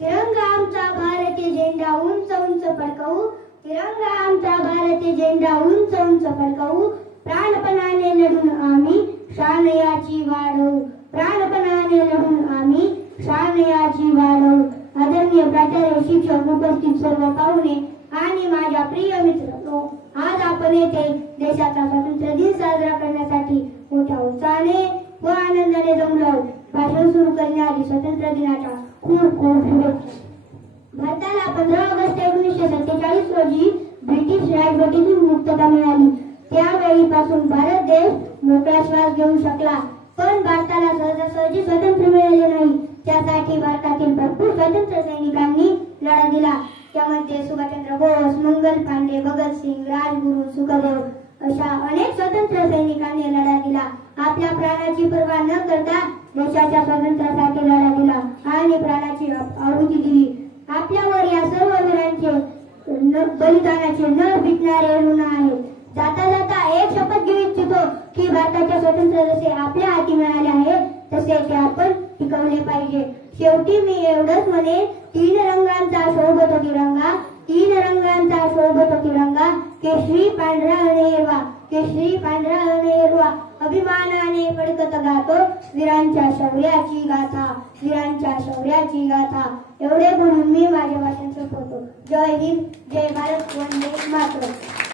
तिरंगा आमचा भारतीय झेंडा उंच उंच फडकवू, तिरंगा आमचा भारतीय झेंडा उंच उंच फडकवू, प्राणपणाने लढून आम्ही शान याची वाढवू, प्राणपणाने लढून आम्ही शान याची वाढवू। आदरणीय प्राचार्य, शिक्षक, उपस्थित सर्व पाहुणे आणि माझ्या प्रिय मित्रांनो, आज आपण येथे देशाचा स्वातंत्र्य दिन साजरा करण्यासाठी मोठ्या उत्साहाने व आनंदाने जमलो आहोत। भाषण सुरू करण्याआधी स्वातंत्र्य दिनाच्या खूप खूप शुभेच्छा। भारताला 15 ऑगस्ट 1947 रोजी ब्रिटिश राजवटीतून मुक्तता मिळाली। त्यावेळीपासून भारत देश मोकळा श्वास घेऊ शकला, पण भारताला सहजासहजी स्वातंत्र्य मिळाले नाही। त्यासाठी भारतातील भरपूर स्वातंत्र्य सैनिकांनी लढा दिला। त्यामध्ये सुभाषचंद्र बोस, मंगल पांडे, भगतसिंग, राजगुरू, सुखदेव अशा अनेक स्वातंत्र्य सैनिकांनी लढा दिला। आपल्या प्राणाची पर्वा न करता देशाच्या स्वातंत्र्यासाठी लढा दिला आणि प्राणाची आहुती दिली। आपल्यावर या सर्व वीरांचे बलिदानाचे न मिटणारे ऋण आहे। जाता जाता एक शपथ घेऊ इच्छितो की भारताचे स्वातंत्र्य जसे आपल्या हाती मिळाले आहे तसे ते आपण टिकवले पाहिजे। शेवटी मी एवढंच म्हणेन, तीन रंगांचा शोभतो तिरंगा, तीन रंगांचा शोभतो तिरंगा, केशरी पांढरा आणि हिरवा, केशरी पांढरा आणि हिरवा, अभिमानाने फडकत गातो वीरांच्या शौर्याची गाथा, वीरांच्या शौर्याची गाथा। एवढे बोलून मी माझे भाषण संपवतो। जय हिंद, जय भारत, वंदे मातरम।